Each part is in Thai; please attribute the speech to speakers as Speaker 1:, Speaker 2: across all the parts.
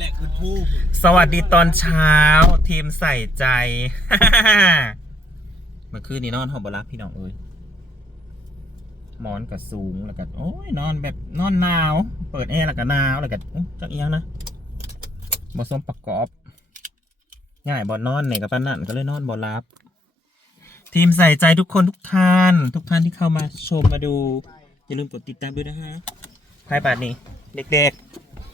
Speaker 1: แหละคือผู้
Speaker 2: สวัสดีตอนเช้า ทีมใส่ใจ เมื่อคืนนี้นอนหอบรับพี่น้องเอ้ยหมอนกับสูงแล้วก็โอ้ยนอนแบบนอนหนาว เปิดแอร์แล้วก็หนาวแล้วก็จักเอียงนะบอสมประกอบ ง่ายบอนอนเนี่ยกับปานนั่นก็เลยนอนบอรับ ทีมใส่ใจทุกคนทุกท่าน ทุกท่านที่เข้ามาชมมาดู อย่าลืมกดติดตามด้วยนะฮะใครบาดนี้ เด็กๆ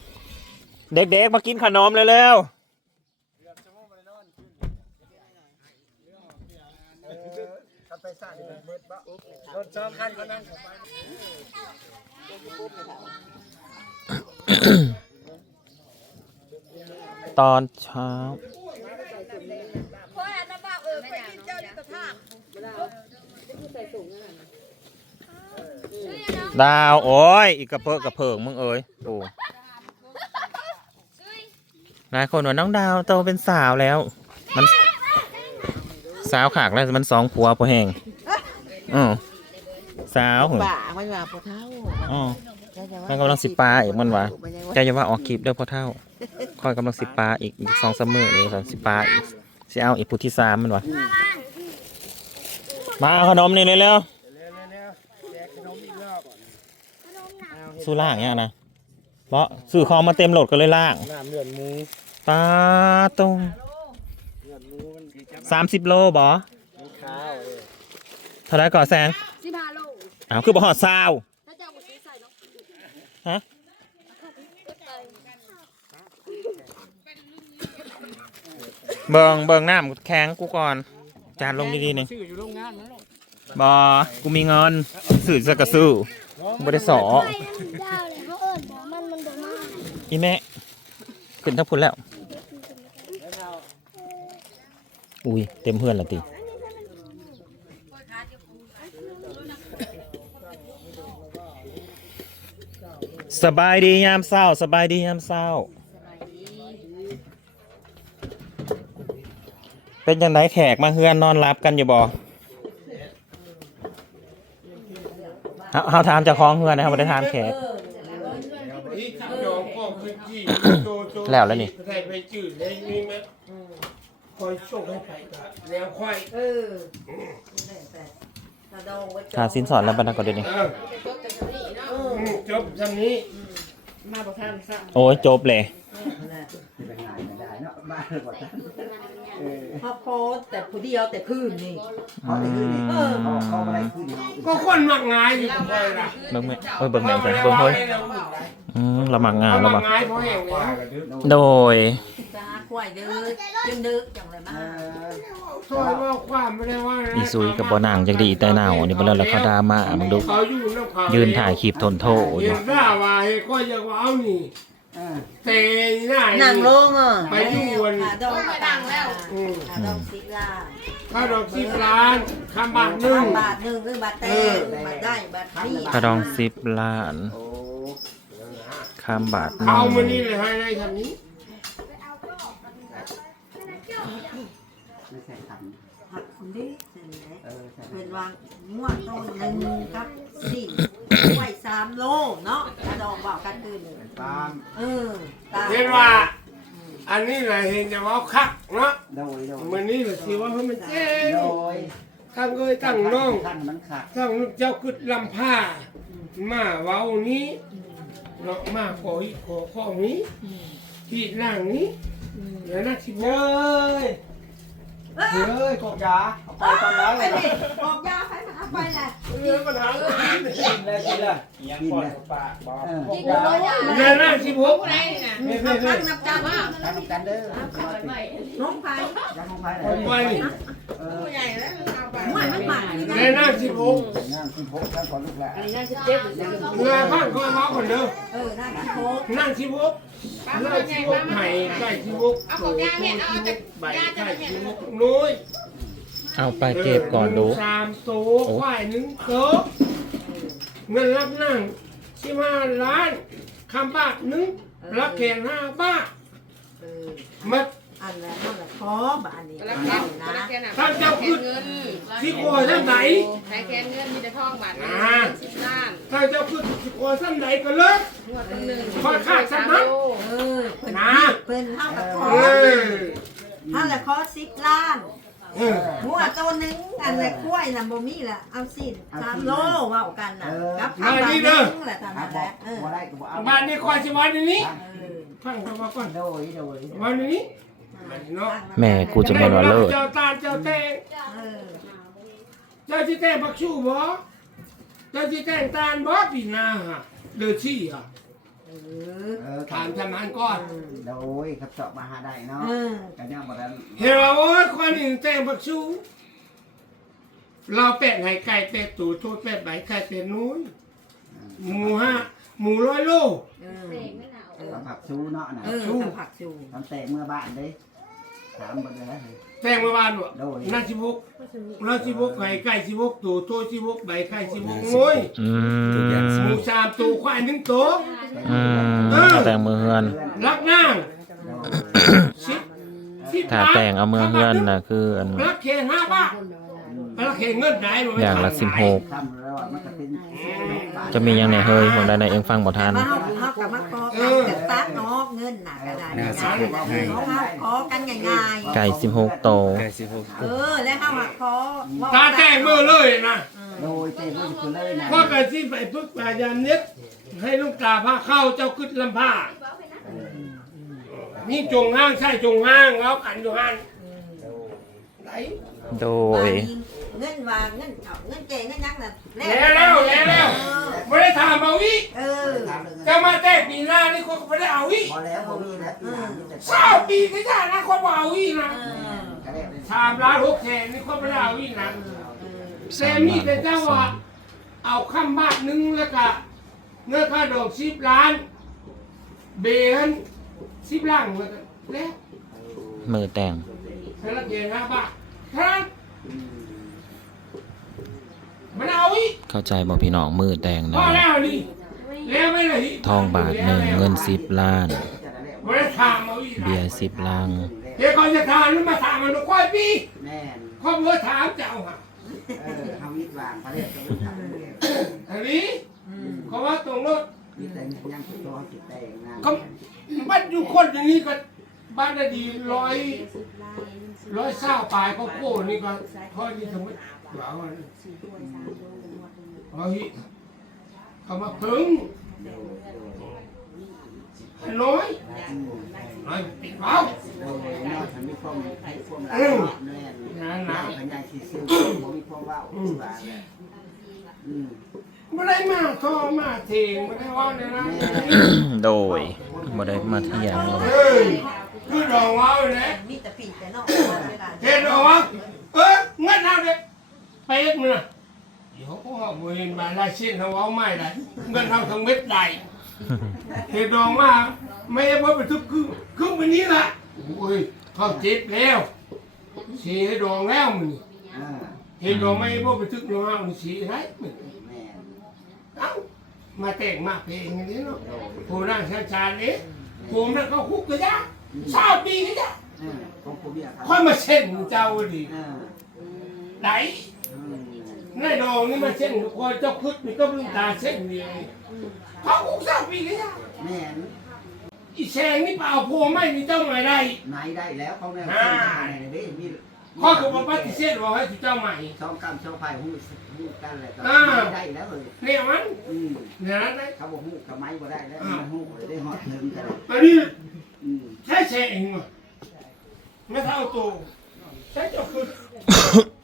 Speaker 2: เด็กๆ มากินขนมเร็วๆ ตอนเช้าดาว โอ้ย อีกกระเพาะกระเพิงมึงเอ้ยโอ้ หลายคนว่าน้องดาวโตเป็นสาวแล้ว มันสาวขากแล้วมันสองผัวพอแห้งอ๋อสาวเหรอ
Speaker 3: ป่ามันว่าพอเท่า
Speaker 2: อ๋อ
Speaker 3: ใช่ไหม
Speaker 2: มันกำลังสิปลาอีกมันวะ
Speaker 3: มันยัง
Speaker 2: แกจะว่าออกคลิปเด้อพ่อเท่าคอยกำลังสิปลาอีกอีกสองสามมือเลยสองสิปลาอีกสิเอาอีกผู้ที่สามมันวะมาเอาขนมนี่เลยเร็วสู้ล่างเนี่ยนะ เพราะซื้อของมาเต็มโหลดก็เลยล่าง
Speaker 1: น้ำเลือดหมู
Speaker 2: ตาตรง
Speaker 1: เลือดหมูมันดีจัง
Speaker 2: สามสิบโลบอ
Speaker 1: ข้าวเออ
Speaker 2: เท่าไรก่อแซง
Speaker 4: สิบห้าโล
Speaker 2: อ้าวคือบ่หอดซาว
Speaker 4: ถ้าจะเอาไปซื้อใส่เนาะ
Speaker 2: ฮะเบิงเบิงน้ำแข็งกูก่อน จานลงดีๆนี่
Speaker 1: ชื่ออยู่โรงงานนั่นหรอก
Speaker 2: บอกูมีเงินสื่อสกกระสู้บ่ได้สอ
Speaker 4: ไอ้นั่นยาวเลยเขาเอิญบอก มันบอกมา
Speaker 2: อีแม่ ขึ้นทั้งพุ่นแล้ว อุ้ย เต็มเพื่อนและติสบายดียามเศร้า สบายดียามเศร้า เป็นยังไงแขกมาเฮือนนอนรับกันอยู่บ่เฮาเฮาถามเจากของเฮือนนะครับบ่ได้ถามแขก
Speaker 1: นี่ขับยองก็คือจี้โตโต
Speaker 2: แล้วแล้วนี่
Speaker 1: ใส่ไปจืดเลยนี่ไหมคอยส่งให้ไปกับแล้วค่อย
Speaker 3: เออถ้าดองไว้
Speaker 2: หาสินสอดแล้วบรรณาก่อนเดี๋ยวนี้
Speaker 1: เอออืมจบทำนี้
Speaker 3: มาประทานซะ
Speaker 2: โอ้ยจบเลย
Speaker 3: พอโพสแต่ผู้เดียวแต่คืนนี่
Speaker 2: อืม
Speaker 1: ก็คนมักง่ายอยู่ค่อยล่ะ
Speaker 2: เบิ่งไหมเอ้ยเบิ่งแมวจ้ะเบิ่งเฮ้ยอืมเรามักงาน
Speaker 1: เอา
Speaker 2: เรา
Speaker 1: มั
Speaker 2: มั
Speaker 1: ก
Speaker 2: ก
Speaker 1: ง่ายเพราะแห้งแล้ว
Speaker 2: โดย
Speaker 3: จ้าควายเด้อจึงดึกจังเลยมา
Speaker 1: ซอยว่าความไม่ได้ว่านะ
Speaker 2: อีซุยกับบ่นางจังดีแต่หนาวนี่บ่แล้วราคาดราม่ามึงดู
Speaker 1: เขาอยู่น้ำเขา
Speaker 2: ยืนถ่ายคลิปทนโทษอ
Speaker 1: เห็
Speaker 2: ยู่
Speaker 1: นว่าว่าเฮ้ยก็ยังว่าเอานี่ เตะหน้า
Speaker 3: นั่งลงอะ
Speaker 1: ไปอยู่วัน
Speaker 3: ขาดองดังแล้วขาดองสิลา
Speaker 1: ข้าวดอกสิบล้านคำบาทหนึ่ง
Speaker 3: บาทหนึ่งหรือบาทเต้บาทได้บาทนี่
Speaker 2: กระดองสิบล้านข้ามบาทห
Speaker 1: นึ่งเอามันนี่เลยให้ได้ทำนี้
Speaker 3: หักคนนี้เป็นวางม่วงต้นหนึ่งครับสี่ไว้สามโลเนาะ ขาดองบอกกันคืน
Speaker 1: ตาม
Speaker 3: เออตาม
Speaker 1: เห็นว่า อันนี้แหละเห็นจะว่าคักเนาะมันนี่แหละสิว่าเฮ้ยมันเจ๊งตั้งเอ้ยตั้งน้องตั้งเจ้าขึ้นลำผ้ามาเว้านี้เนาะมาขออีกขอข้อนี้ที่ล่างนี้เดี๋ยวนะสิบเอ้ย
Speaker 3: เอ้ย
Speaker 5: เฮ้ยกบยาเอาไปตอนนั้น
Speaker 3: ไป
Speaker 5: เลย
Speaker 3: ดิบอกยาไปมาไปเลย
Speaker 1: เรื่องปัญหาเรื่องนี้
Speaker 5: กินเลยกินเลย
Speaker 1: ยังปล่อยกับปากบอก
Speaker 5: เออ
Speaker 3: กินอยู่ร้อยยา
Speaker 1: เดี๋ยวนะสิบหก
Speaker 3: มีพักพักนับจังว่า
Speaker 5: ทำกันเด้อ
Speaker 3: น้องไป
Speaker 5: ยังของใครเล
Speaker 1: ผม
Speaker 5: ย
Speaker 1: ไปนี่
Speaker 5: เออ
Speaker 3: ม่วยมันหมักนี่
Speaker 1: เดี๋ยวนะสิบหก
Speaker 5: งานคุณพกท่านขอลูกแหละ
Speaker 1: เรือบ้านก็เมาคนเด้อ
Speaker 3: เออน่ากินโคก
Speaker 1: นั่งสิบหกนั่งสิบหกไห่ใกล้สิบหกโถโถสิบหกใบใกล้สิบหกน้อย
Speaker 2: เอาไปเก็บก่อนดู
Speaker 1: สามโต๊ะควายหนึ่งโต๊ะเงินรับนั่งสิบห้าล้านคำบาทหนึ่งรับแขนห้าบาท
Speaker 3: เออ
Speaker 1: มา
Speaker 3: อันนั้นนั่นแหละคอบานนี้เอานะ
Speaker 1: ถ้าเจ้าขึ้นที่ครัวท่านไหน
Speaker 6: ใช้แกนเงินมีแต่ทองบาท
Speaker 1: อ่า
Speaker 6: สิบล้าน
Speaker 1: ถ้าเจ้าขึ้นที่ครัวท่านไหนก็เลย
Speaker 6: งวดละหนึ่ง
Speaker 1: คอยค่าสำนัก
Speaker 3: เออเพิ่น
Speaker 1: นะ
Speaker 3: พเพิ่นเฮากับขอ
Speaker 1: เออ
Speaker 3: เฮาละขอ10ล้าน
Speaker 1: เออ
Speaker 3: หัวตัวหนึงอันละกล้วยน่ะบ่มีละเอาสิ3โลเว้ากันน่ะกับข้าวบาทนึงแหละตอน
Speaker 5: ถ้า
Speaker 3: นั้น
Speaker 5: บ
Speaker 3: แห
Speaker 5: อก
Speaker 3: ละเออ
Speaker 5: บ่ได้ก็บ่เอา
Speaker 1: บ้านนี้คอยสิวันนี้
Speaker 3: เออ
Speaker 1: ฟังเขามาก่อน
Speaker 5: โดยโดย
Speaker 1: วันนี้มันเนาะ
Speaker 2: แม่กูจะเป็นว่าเลิศ
Speaker 1: เจ้าตาลเจ้าแตง
Speaker 3: เออ
Speaker 1: เจ้าที่แตงบักชูบ่เจ้าที่แตงตาลบ่ปีหน้าฮะเดือดชี่อะ
Speaker 3: เออ
Speaker 5: เออ
Speaker 1: ถามทำงานก่อน
Speaker 5: โดยครับสอบมาหาได้เนาะ
Speaker 3: เออ
Speaker 5: กันยังบ่ได้
Speaker 1: เห็นว่าโอ้ยคนอื่นแตงบักชูเราเป็ดไห้ไก่เป็ดตู่โทษเป็ดใบไก่เป็ดนู้นหมูห้าหมูร้อยโล
Speaker 3: เออ
Speaker 5: ต้องผักชูเนาะน่ะ
Speaker 3: เออทำผักชู
Speaker 5: ทำแต่เมื่อบ้านเด้ถามบ่ได้
Speaker 1: แตงเมื่อวานบ่
Speaker 5: โดย
Speaker 1: น่าสิบกน่าสิบกไก่ไก่สิบกตู่โทษสิบกใบไก่สิบกโอ้ย
Speaker 2: อืม
Speaker 1: หมูสามตัวควายหนึ่งตัว
Speaker 2: อืมเอาแต่งมือเฮือน
Speaker 1: รักนางสิบสิบ
Speaker 2: ถ้าแต่งเอามือเฮือนน่ะคืออัน
Speaker 1: รักเขนห้าบาทรักเขนเงินไหนบ่แม่น
Speaker 2: อย่างละสิบหก
Speaker 5: ทำแล้วมันก็เป็น
Speaker 2: จะมีอย่างไหนเฮ้ยผมได้ในเองฟังบ่ทัน
Speaker 3: มาเฮาเฮากับมาขอกันกับตัดนอกเงินน่ะก็ได้ง่ายๆของเฮาขอกันง่าย
Speaker 2: ไก่สิบหกโต
Speaker 3: ๆเออแล้วเฮาอะขอเว้
Speaker 1: ตาแจ้งมือเลยนะ
Speaker 5: โดยเต้บ่คือเลยนะ
Speaker 1: พ่อกันที่ไปพึกปายานิดให้ลูกตาพาเข้าเจ้าขึ้นลำผ้านี่จงห้างใช่จงห้างแล้วกันอยู่ห้างไหน
Speaker 2: โด
Speaker 3: ว่าย เงินว่าเงินเอาเงินเก่เงินยังน่ะ
Speaker 1: แล้วแล้วแล้วแล้วไม่ได้ถามเอาอีก
Speaker 3: เออ
Speaker 1: จะมาแต่ปีหน้านี่คนก็ไม่ได้เอาอีก
Speaker 5: พอแล้วบ่มีแล้วที่หลังมีแต่
Speaker 1: เศร้าปีก็ได้นะคนบ่เอาอีกนะ
Speaker 3: เออ
Speaker 5: ก็ได้เป็น
Speaker 1: สามล้านหกแสนนี่คนไม่ได้เอาอีกนะแต่มีแต่เจ้าว่าเอาข้ามบ้านหนึงแล้วก็เงินค่าดอกสิบล้าน เบนสิบล้านแล้วก็แล้ว
Speaker 2: มือแต่ง
Speaker 1: เธอละเกียรห้าบาทครับ มันเอาอีก
Speaker 2: เข้าใจบ่พี่น้องมือแต่ง
Speaker 1: พ
Speaker 2: นะ
Speaker 1: อแล้วนี่แล้วไม่เลย
Speaker 2: ทองบาทหนึ่งเงินสิบล้าน
Speaker 1: ไม่ได้ถามเอาอีกนะ
Speaker 2: เบียร์สิบลัง
Speaker 1: เดี๋ยวก่อนจะถามแล้วมาถามมันค่อยปี
Speaker 5: แม่น
Speaker 1: ครอบครัวถามเจ้าค่ะ
Speaker 5: เออทำวิทย์วางประเทศก็บ่ทำเลย
Speaker 1: อันนี้เขาว่าตรงรถ
Speaker 5: มีแต่ยังคิดตัวคิดแต่งงาน
Speaker 1: เขาบ้านอยู่คนอย่างนี้ก็บ้านได้ดีร้อยร้อยเศร้าปลายก็โก้นี่ก็พอดีสมมติ เอาอันนี้เอาอีกเขามาเพิ่งน้อยน้อยติดเบา
Speaker 5: โดยนอกจากมีความให้ความรักแม่น
Speaker 1: นั่น
Speaker 5: หนา
Speaker 1: นะ
Speaker 5: พญาชีซิลบ่มีความว่าอืมว่าเลยอืม
Speaker 1: ไม่ได้มาท่อมาเทงไม่ได้ว่าเนี่ยนะ
Speaker 2: โดยบ่ได้มาเที่ยงเลย
Speaker 1: เอ้ยคือดอกว้าว เลย
Speaker 3: มีแต่ปีแต่นอกเวลา
Speaker 1: เห็นดอกว้าวเอ้ยเงินเอาเด็กไปเอ็กมือเดี๋ยวเขาเอาเห็นมาลายเส้นเขาเอาไม่ได้เงินเอาทั้งเม็ดได้เห็นดอกมาไม่ให้พ่อไปทุกครึ่งครึ่งวันนี้ละโอ้ยเขาเจ็บแล้วเสียดองแล้วมึง
Speaker 5: อ่า
Speaker 1: เห็นดอกไม่ให้พ่อไปทุกดองเอาเสียไรมึง
Speaker 5: แม่น
Speaker 1: เอ้ามาแต่งมาเพลงอย่างนี้เนาะผู้นั่งชาชานี้ผมนั่นเขาคุกก็ยากเศร้าปีก็ยาก
Speaker 5: อ่าของผู้เมียครับ
Speaker 1: ค่อยมาเช่นเจ้าดิ
Speaker 5: อ่า
Speaker 1: ไหน
Speaker 5: อืม
Speaker 1: ในดองนี่มาเช่นคอยเจ้าพึกนี่ก็ลืมตาเช่นเดียวเขาคุกเศร้าปีก็ยาก
Speaker 5: แม่น
Speaker 1: อีแซงนี่เปล่าพัวไม่มีเจ้าใหม่ได้
Speaker 5: ไหนได้แล้วเขาเนี่ย
Speaker 1: อ่า
Speaker 5: ไหนได้มี
Speaker 1: ข้อคือปฏิเสธว่าให้เจ้าใหม่
Speaker 5: ช่องกำช่องไฟหูหูกันเลยก็
Speaker 1: อ่า
Speaker 5: ได้แล้วเลย
Speaker 1: เนี่ยมัน
Speaker 5: อืม
Speaker 1: เนี่ยนะ
Speaker 5: เขาบอกหูกับไม้บ่ได้แล้วมันหูเลยได้หอดถึงกันเลย
Speaker 1: อันนี้
Speaker 5: อืม
Speaker 1: ใช้แซงมาไม่เท่าตัวใช้เจ้าคือ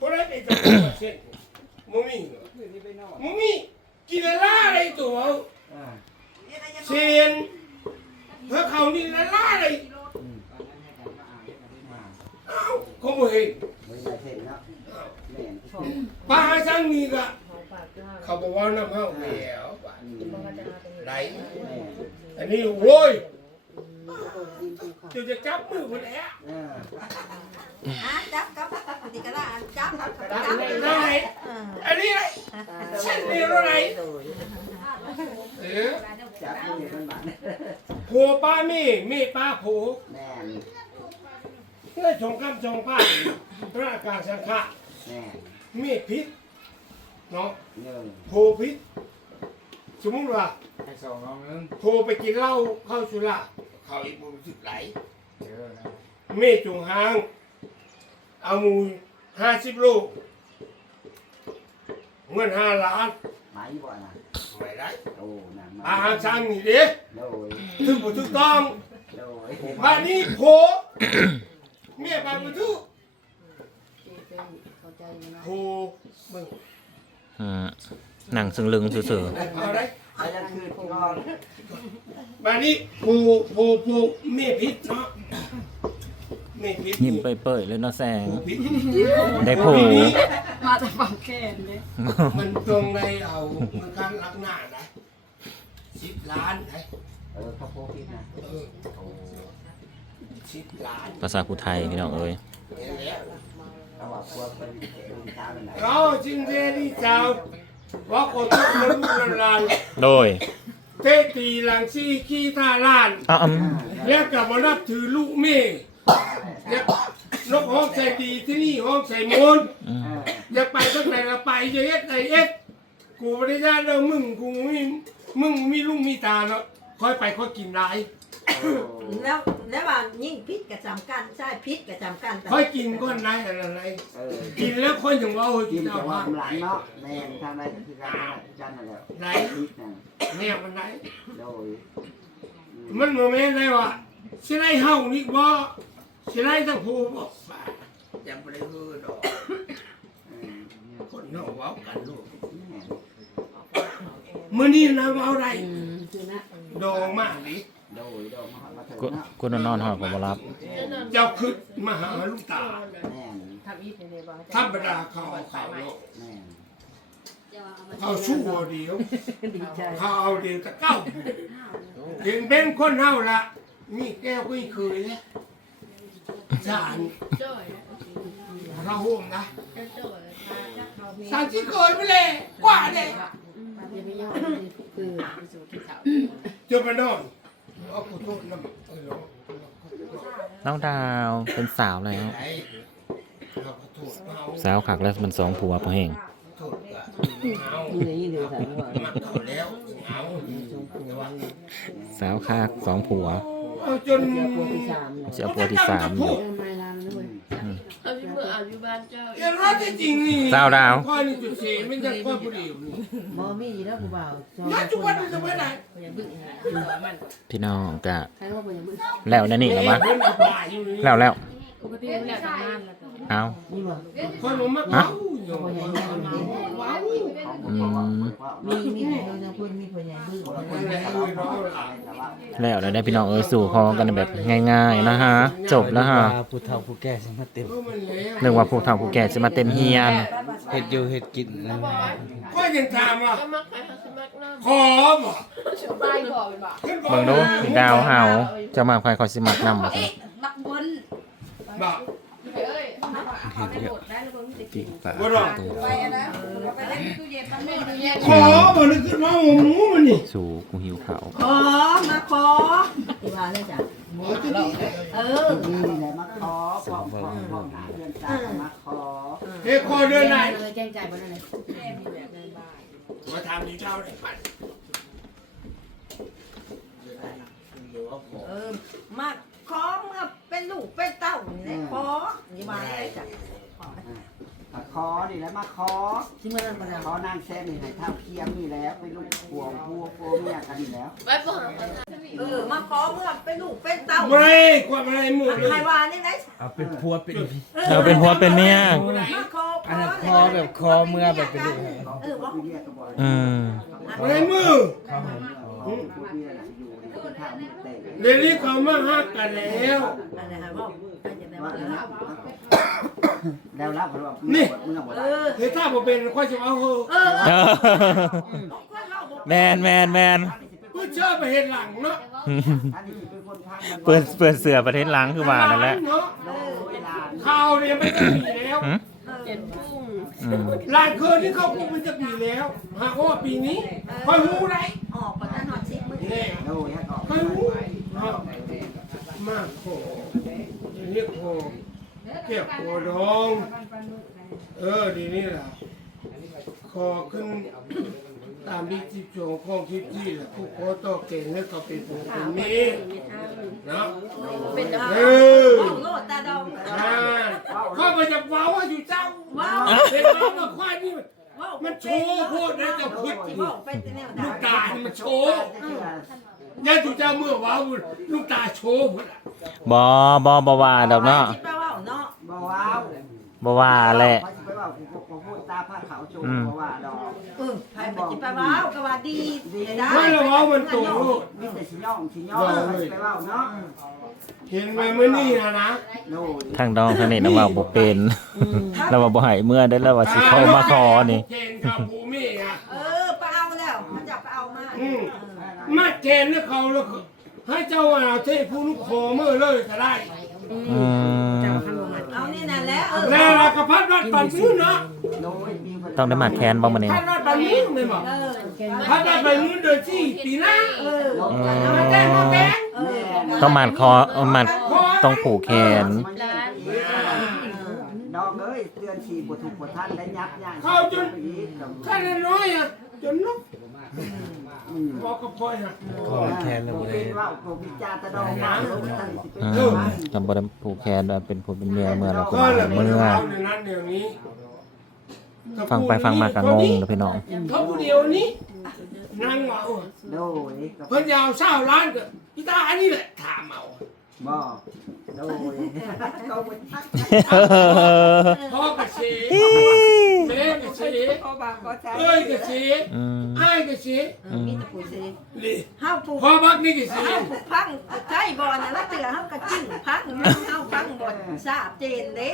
Speaker 1: คนนั้นเป็นเจ้าของเช่น มมี่มมี่กินอะไรอะไรตัวเซียนเพื่อเขานี่ละล่าเลยเอ้าเขาบ่เห็น
Speaker 5: ไม่ได้เห็นเนาะแม่า
Speaker 1: งนี่ก็เขาบอกว่าน้ำเฮาแล้วไหน
Speaker 5: แม่น
Speaker 1: อันนี้โว้ยเดี๋ยวจะจับมือมันแอะ
Speaker 5: อ่า
Speaker 3: อะ จับกับปฏิกระจับกับจับ
Speaker 1: ได้ไหนอันนี้ไรเส้นนี้อะไรเออ
Speaker 5: จับมือมันบาด
Speaker 1: โผป้าม่เม่ป้าโผ
Speaker 5: แม่น
Speaker 1: เพื่อชงคำชงผ้าพระอากาศสังฆะ
Speaker 5: แม่น
Speaker 1: ม่พิษเนาะ
Speaker 5: เงิน
Speaker 1: โผพิษสมมติว่าโทรไปกินเหล้าเข้าสุราเขาอีกบุญสึกไหล
Speaker 5: อ
Speaker 1: ม่จุงหาง เอาหมูห้าสิบลูก เงินห้าล้าน
Speaker 5: หมายบ่นะ
Speaker 1: ไม่ได้
Speaker 5: โอ้นั่น
Speaker 1: อาหารสั่งนี่เด้
Speaker 5: โดย
Speaker 1: ถึงบ่ถูกต้อง
Speaker 5: โดย
Speaker 1: บ้านนี้โผเมียบ้านบ่ถูก
Speaker 6: เข้าใจอยู่นะ
Speaker 1: โผมึง
Speaker 2: อืมหนังซึ่งลึงซื่อ
Speaker 1: เอาได้
Speaker 5: ไปแล้วคืนก่อน
Speaker 1: บ้านนี้โผโผโผเมียผิดเนาะเมี ยิ้
Speaker 2: มเปื่อยๆเลยเนาะแสง ได้โผ
Speaker 1: ปีนี้
Speaker 6: มาแต่ฝั่งแขนเลย
Speaker 1: มันตรงในเอามันการลักหน้านะสิบล้านนะ
Speaker 5: เออเขาโพกินนะ
Speaker 1: เออสิบล้าน
Speaker 2: ภาษาผู้ไทยพี่น้องเอ้ย
Speaker 1: เราจึงเรียนจาวว่าคนทุกคนลูกหลาน
Speaker 2: โดย
Speaker 1: เตตีหลังซี่ขี้ท่าล้าน แล้วกับมานับถือลูกเม่แล้ว นกห้องใส่ดีที่นี่ห้องใส่มนต์
Speaker 2: อืม
Speaker 5: เออ
Speaker 1: อยากไปสักไหนละไปจะเอ็ดไหนเอ็ดกูบริญาตเด้อมึงกูมีมึงมีลุงมีตาเนาะค่อยไปค่อยกินไร
Speaker 5: โอ้
Speaker 3: แล้วแล้วว่ายิ่งพิษกับจำกันใช่พิษกับจำกันแต่
Speaker 1: ค่อยกินก้อนไรอะไร
Speaker 5: เออ
Speaker 1: กินแล้วค่อยถึงว่าเฮ้ย
Speaker 5: กิ
Speaker 1: กิ
Speaker 5: น
Speaker 1: น
Speaker 5: แต่
Speaker 1: เอา
Speaker 5: ว่า
Speaker 1: ว่า
Speaker 5: กำลังเนาะแม่ทางใดคือการจันนั่นแหละ
Speaker 1: ไร
Speaker 5: นิดนึง
Speaker 1: แนวมันไร
Speaker 5: โดย
Speaker 1: มันโมเมนต์ได้ว่าสิไรเฮานี่บ่ สิไรทั้งผู้บอกว่าอย่าไปเฮือดอก
Speaker 5: เออ
Speaker 1: คนนอกเว้ากันลูก
Speaker 5: แม่
Speaker 1: มื้อนี้นะเว้าได้
Speaker 6: อืมคือนะ
Speaker 1: ดองมากดิ
Speaker 5: โดยโดยมามาถึง
Speaker 2: กู
Speaker 5: เนาะ
Speaker 2: กูนอนหอดก็บ่รับ
Speaker 1: เจ้าคือมาหาลูกตา
Speaker 5: แม่
Speaker 6: ทำอีกเลยบอก
Speaker 1: ธรรมดาเขาเอาเขาเนาะ
Speaker 5: แม่
Speaker 1: เขาสู้เอาเดียว
Speaker 6: ดีใจ
Speaker 1: เขาเอาเดียวตะเก้าเห็นเป็นคนเฮาละมีแก้วก็เคยแล้ว จาน
Speaker 4: จ้อย
Speaker 1: เราห่มนะ
Speaker 4: จ้อยมาจากเขามี
Speaker 1: สามที่เคยไปเลยกว่าเลย
Speaker 6: อย่าไปย่อคือไปสู่ที่เขา
Speaker 1: จนมานอนเอาขอโทษนะเออเนาะ
Speaker 2: น้องดาวเป็นสาวแล้ว
Speaker 1: ไหนเราขอโทษเอา
Speaker 2: สาวขักแล้วมันสองผัวพอแห้ง
Speaker 1: ขอโทษก็เอา
Speaker 6: อยู่ในยี่เดือดสามวัน
Speaker 1: มักเขาแล้วเอาแต่ว่า
Speaker 2: สาวขักสองผัว
Speaker 1: เอาจน
Speaker 6: เจ้าพวกที่สามเลย
Speaker 2: เจ้าผัวที่สามอยู่
Speaker 6: เออไม่ลามด้วย
Speaker 4: เอาพี่เมื่ออายุ บ้านเจ้า
Speaker 1: เรื่องรถที่จริงนี่
Speaker 2: สาวดาว
Speaker 1: ข้อนี้จุดสี่ไม่ใช่ข้อผู้เดียวนี่
Speaker 6: มอมี่แล้วกูบ่าวจอ
Speaker 1: มาจุวันมันจะไปไหน
Speaker 6: อย่าบึ้งฮะตัวมัน
Speaker 2: พี่น้องกะ
Speaker 6: ใครว่าอย่าบึ้ง
Speaker 2: แล้วนั่นนี่แล้ววะ
Speaker 1: เพิ่นเอาบ่ายอยู่นี่
Speaker 2: แล้วแล้ว
Speaker 6: ปกติมันแล้วทำงานแล้ว
Speaker 2: เอา
Speaker 6: นี่บ่
Speaker 1: คนมันมักเมาอ ยู่
Speaker 6: พ่อใหญ่แม่นี่
Speaker 1: เมา
Speaker 2: อืม
Speaker 6: มีมีใครเราจะพูดมีพ่อใหญ่บึ้ง
Speaker 1: คนไหนอยู่เนาะล่ะ
Speaker 2: แล้วแล้วได้พี่น้องเอ้ยสู่คอกันแบบง่าย ๆ นะฮะ จบแล้วฮะ
Speaker 7: ผู้เฒ่าผู้แก่สิมาเต็ม
Speaker 1: เออมันแล้ว
Speaker 2: นึกว่าผู้เฒ่าผู้แก่จะมาเต็มเฮียน
Speaker 7: เฮ็ดอยู่เฮ็ดกินนะ
Speaker 1: ก็ยังถามว่า
Speaker 4: จะมักไอ้ฮัสมักน้
Speaker 1: ขอบ่ำ
Speaker 4: บ้านบอกเป็นบ่
Speaker 1: ขึ้นบ่
Speaker 2: เบิ่งดูดาวเฮาจะมาใครคอยสิมักนำบ่ซั่น
Speaker 4: มักบน
Speaker 1: บ่
Speaker 4: เอ้ย
Speaker 7: เฮ็ดเยอะปิ้งปลา
Speaker 1: บ่ดอก
Speaker 7: ตัว
Speaker 4: ไปนะไปเล่นตู้เย็นมันไม่ดูแย่
Speaker 1: ขอบ่นึกขึ้นมาหัวหมูมันนี่
Speaker 2: สู่กูหิวข้าว
Speaker 3: ขอมาขอว่าเลยจ้ะเออ
Speaker 5: มาขอบอกบอกบอเดือนตามาขอ
Speaker 1: เฮ้ยขอเดินไหน
Speaker 6: เลยแจ้งใจบ่ได้เลย
Speaker 1: มาถามนี่เจ้าได้ปัน
Speaker 3: เออมา ขอเมื่อเป็นลูกเป็นเต้านี่แหละขอที่ว่าเลยจ้ะ
Speaker 5: มาขอนี่แหละมาขอ
Speaker 6: ที่เมื่อนั้นก็ได้
Speaker 5: ขอนางแซ่นี่ให้เท่าเทียมนี่แล้วเป็นลูกผัวผัวผัวเมียกันนี่แล้ว
Speaker 4: ไปบ่หาคน
Speaker 3: เออมาขอเมื่อเป็นลูกเป็นเต้า
Speaker 1: บ่ได้ความอะไรหมู่เล
Speaker 3: ใคร
Speaker 1: ย
Speaker 3: ว่านี่ไหน
Speaker 7: เอาเป็นพัวเป็นพี่
Speaker 2: เราเป็นผัวเป็นเมีย
Speaker 3: มาขอ
Speaker 7: อันนั้นคอแบบคอเมื่อแบบเป็นลูก
Speaker 3: เออบอก
Speaker 5: เมียก็บอก
Speaker 2: อืม
Speaker 1: บ่ได้มือ
Speaker 5: เขาให้ผัวเมียน่ะอยู่ในข้างมือ เดี๋
Speaker 1: ยวนี้เขามาฮักกันแล้ว
Speaker 3: อะไรฮะบอกไปจากไหนว่เออ
Speaker 5: แล้วรับเพราะว่าเมื่อเอหมด
Speaker 3: เออ
Speaker 1: เฮ้ยถ้าบ่เป็นค่อยจะเอาเฮอ
Speaker 3: เออ
Speaker 2: เออแมนแมนแมน
Speaker 1: กูเชื่อไปเห็นหลังเนาะ
Speaker 5: เปิ
Speaker 2: ดเปิดเสือประเทศล้างคือว่านั่นแหละ
Speaker 1: เนาะ
Speaker 5: โดยเข่า
Speaker 1: วเนี่ยไม่ต้องมีแล้ว
Speaker 6: เจ็ดพุ่ง
Speaker 1: ลายเคืนที่เขาพูดมันจะมีแล้วหากว่าปีนี้คอยรู้ไร
Speaker 3: ออกปนั่นหน่อยสิมึง
Speaker 1: นี่
Speaker 5: โดยให้อ
Speaker 1: คอยรู้ มากโขทีนี้โขเจ็บโขร้อง เออดีนี่ล่ะขอขึ้นตามที่จิบสองของทิพที่ล่ะผู้ขอต่อเก่งแล้วก็เป็นผู้คนนี้นะ
Speaker 3: เป็น
Speaker 1: ดาวตาดองข้าพเจ้าว้าวอยู่เจ้าว้าวเป็นว้าวมาควายนี่
Speaker 3: มันโชว์พวกนะ
Speaker 1: จะพู
Speaker 3: ดลูก
Speaker 1: ตามันโชว์ ยายถูกเจ้าเมื่อว้าวลูกตาโชว์หมดอะ
Speaker 2: บ่บ่บ่ว่าดอกเนาะ
Speaker 3: คิดว่าว่าเนาะ
Speaker 5: บ่ว้าว
Speaker 2: บ่ว่าแหละ
Speaker 5: ไปว่าผมพูดตาผ้าขาวโชว์บ่ว่าดอก
Speaker 3: เออใครไปคิดว่าว้าวก็ว่าดีได้
Speaker 1: ไม่ละว้าวมันโตโลด
Speaker 5: มีแต่สิย่องสิย่องไปว่าเนาะ
Speaker 1: เห็นไหมเมื่อนี่นะนะ
Speaker 5: โน่น
Speaker 2: ทางดองทางนี้นะว่าบ่เป็นแล้วว่าบ่ให้เมื่อได้แล้วว่าสิเข้ามาขอนี่
Speaker 1: เจนกับภูมิอะ
Speaker 3: มา
Speaker 1: เจนแล้วเขาแล้วให้เจ้าว่าเทผู้ลูกคอเมื่อเลยก็ได้
Speaker 2: อืม
Speaker 3: เอานี่นั่นแหละเออ
Speaker 1: แล้วเราก็พัดรัดปันมือเนาะ
Speaker 5: โน่นมี
Speaker 2: ต้องได้มาแคนบ่มื้อนี้
Speaker 1: พัดรัดปันมือไม่บอก
Speaker 3: เออ
Speaker 1: พัดรัดปันมือเดือนที่ปีหน้า
Speaker 3: เออ
Speaker 2: อื
Speaker 1: มาแก้
Speaker 2: ม
Speaker 1: มาแก้
Speaker 3: เออ
Speaker 2: ต้องมาดคอเอามาดต้องผูกแขน
Speaker 5: ดอกเอ้ยเตือนสีบทุกบท่านได้ยับยั้ง
Speaker 1: แค่นั้นน้อยอะจนนก บอกกับพ่อยฮะ
Speaker 7: ขอแคนแล้วบ่ได้
Speaker 5: ว่าโกพิจารตะดองนะ
Speaker 2: อืมจำบ่ได้ผูกแขนว่าเป็นผู้เป็นเมียเมื่อเราก็
Speaker 1: ก็เลย
Speaker 2: เมื่อ
Speaker 1: เราในนั้นเดี๋ยวนี้
Speaker 2: ฟังไปฟังมาก็งงนะพี่น้อง
Speaker 1: เขาผู้เดียวนี้นั่งเอา
Speaker 5: โดย
Speaker 1: เพิ่นยาวเศร้าล้านก็พี่ตาอันนี้แหละถามเอา
Speaker 5: บ่โดยเขาไปทัก
Speaker 1: พ่อกระเสีแม่กระเสี
Speaker 5: เขาบางก็ใช้
Speaker 1: เอ้ยกระเสี
Speaker 2: อืม
Speaker 1: อ้ายกระเสี
Speaker 3: มีแต่ผู้สิ
Speaker 1: นี่
Speaker 3: เฮาผู้
Speaker 1: พ่อบักนี่กระเสี
Speaker 3: เฮาผู้พังใช่บ่น่ะแล้วเตือเฮาก็จิ้งพังเฮาพังบ่ทราบเจนเด้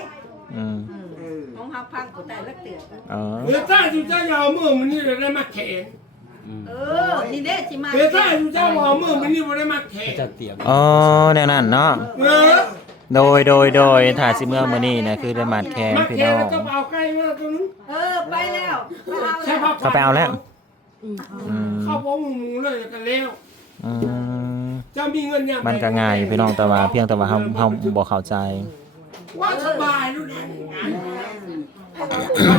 Speaker 2: อืม
Speaker 5: เออ
Speaker 3: ของเฮาพังก็ได้แล้วเตือ
Speaker 2: อ๋อ
Speaker 1: เดี๋ยวถ้าอยู่เจ้ายาวมือมันนี่ได้มาแขน
Speaker 3: เออนี่เด้สิมา
Speaker 1: เดี๋ยวถ้าอยู่เจ้าวาวมือมันนี่บ่ได้มาแข
Speaker 7: เขา
Speaker 1: น
Speaker 7: จะเตรียม
Speaker 2: อ๋อแนวนั้นเนาะ
Speaker 1: เออ
Speaker 2: โดยโดยโดยถ้าสิเมื่อมื้อนี้นะคือได้มาดแคน
Speaker 1: มา
Speaker 2: พี่
Speaker 1: แข
Speaker 2: น้
Speaker 1: น
Speaker 2: อ
Speaker 1: แล้ว
Speaker 2: ง
Speaker 1: ก็เอาใกล้มาตัวนึง
Speaker 3: เออไปแล้วไปเอา
Speaker 1: ใช่
Speaker 3: แล้ว
Speaker 1: ปะ
Speaker 2: เขาไปเอาแล้ว อืม
Speaker 1: เข้าพร้อมหมูเลยกันแล้ว
Speaker 2: อืม
Speaker 1: จะมีเงินอย่าง
Speaker 2: มันก็ง่ายอยู่พี่น้องแต่ว่าเพียงแต่ว่าเฮาเฮาบ่เข้าใจ
Speaker 1: ว่าสบายรู้นะ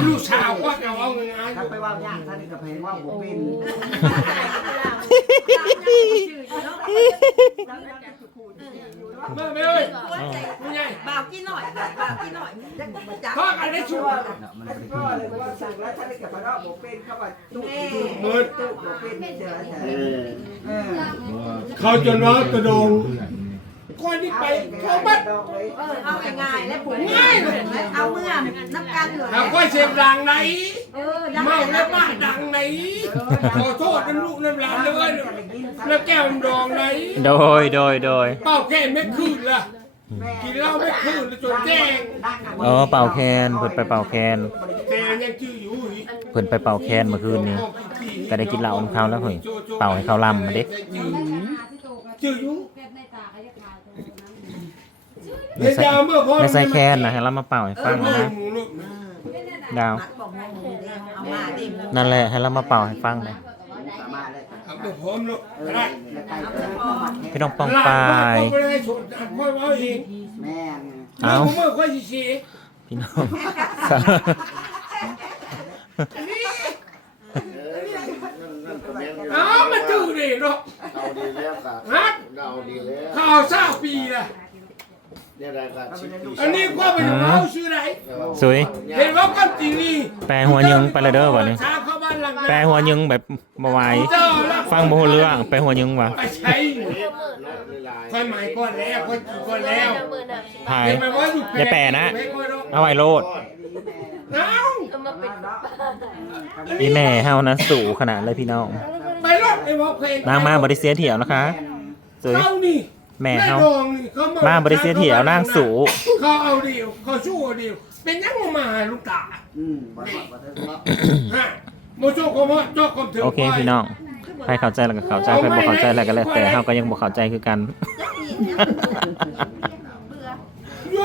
Speaker 1: ลูกสาวก็จะเอาเงินงาน
Speaker 5: ถ้าไปว่าย่างท่านนี่ก็เพลงว่าบ่เป็น
Speaker 1: เมื่อไม่เอ้ย
Speaker 3: หัวใจ
Speaker 1: ไม่ใช่
Speaker 3: บ่าวกี่หน่อยบ่าวกี่หน่อยจะมาจับ
Speaker 1: พ่อกันได้ชัวร์
Speaker 5: ก็เลยว่าสั่งแล้วท่านนี่ก็บ่ได้บ่เป็นเข้ามาตุ๊กตุ๊กผมเป็นเจอแต่เออ
Speaker 1: เขาจนว่าตะโดง คนที่ไปเขาบัด
Speaker 3: เออเอาง่ายๆและผุนง่ายเลยเอาเมื่อน้ำกันเลย
Speaker 1: เขาก็เสียงดังไหน
Speaker 3: เออดัง
Speaker 1: เมาแล้วบ้าดังไหนขอโทษนั่นลูกนั่นหลานเลยแล้วแก้วดองไหน
Speaker 2: โดยโดยโดย
Speaker 1: เป้าแค่ไม่คืนล่ะกินเหล้าไม่คืนแล้วจนแจ้ง
Speaker 2: เออเป่าแคนเพิ่นไปเป่าแคน
Speaker 1: แต่ยังชื่ออยู่อีก
Speaker 2: เพิ่นไปเป่าแคนเมื่อคืนนี้ก็ได้กินเหล้าของเขาแล้วเฮ้ยเป่าให้เขาลำมาเด้
Speaker 1: ชื่ออยู่
Speaker 2: ไม่ใส่ไม่ใส่แคนนะให้เรามาเป่าให้ฟังนะ ดาว
Speaker 3: มัดบอกงงเลยเอามาดิ
Speaker 2: นั่นแหละให้เรามาเป่าให้ฟังนะ
Speaker 5: มาเลย
Speaker 1: เอาไปพร้อมแล้วได้
Speaker 2: พี่น้องปองปาย
Speaker 1: ไม่ได้ชนอันค่อยว่าเอง
Speaker 5: แม่ง
Speaker 2: เอา
Speaker 1: เมื่อค่อยชี้
Speaker 2: พี่น้อง
Speaker 1: อ้าวมาจืดดิเนาะ
Speaker 8: เอาดีแล้วครับ
Speaker 1: ฮะ
Speaker 8: เอาดีแล้ว
Speaker 1: ข้าวเศร้าปีละ
Speaker 8: เนี่ยรายการชิปปี้
Speaker 1: อันนี้ก็เป็นเราชื่อไหน
Speaker 2: สวย
Speaker 1: เห็นว่าก็จริงนี่
Speaker 2: แปลหัวยังไปเลยเด้อวะนี่
Speaker 1: ช้าเข้าบ้านหลัง
Speaker 2: แปลหัวยังแบบบ่ไหว
Speaker 1: เจ้าละ
Speaker 2: ฟังบ่รู้เรื่องแปลหัวยังวะ
Speaker 1: ไปใช้ค่อยใหม่ก่อนแล้วค่อยก่อนแล้ว
Speaker 2: พาย
Speaker 1: เห็นไหมว่าอยู่
Speaker 2: อย่าแปลนะเอาไว้โลด
Speaker 1: เอ้า
Speaker 2: อีแม่เฮานะสู่ขนาดเลยพี่น้อง
Speaker 1: ไปรถไอ้บอกเพลง
Speaker 2: นางมาบริเสียเถี่ยวนะคะสวย
Speaker 1: เขานี่
Speaker 2: แม่เฮา
Speaker 1: ดองนี่เขา
Speaker 2: มาบริเสียเถี่ยวนางสู่
Speaker 1: เขาเอาเดียวเขาสู้เอาเดียวเป็นยังมาหาลูกตา
Speaker 5: อืมบ่บ่บ่เนาะ
Speaker 1: ฮะโมโชคโมโชคคมถึง
Speaker 2: โอเคพี่น้องใครเข้าใจแล้วก็เข้าใจใครบ่เข้าใจแล้วก็แล้วแต่เฮาก็ยังบ่เข้าใจคือกัน
Speaker 3: เบื่อ
Speaker 1: โย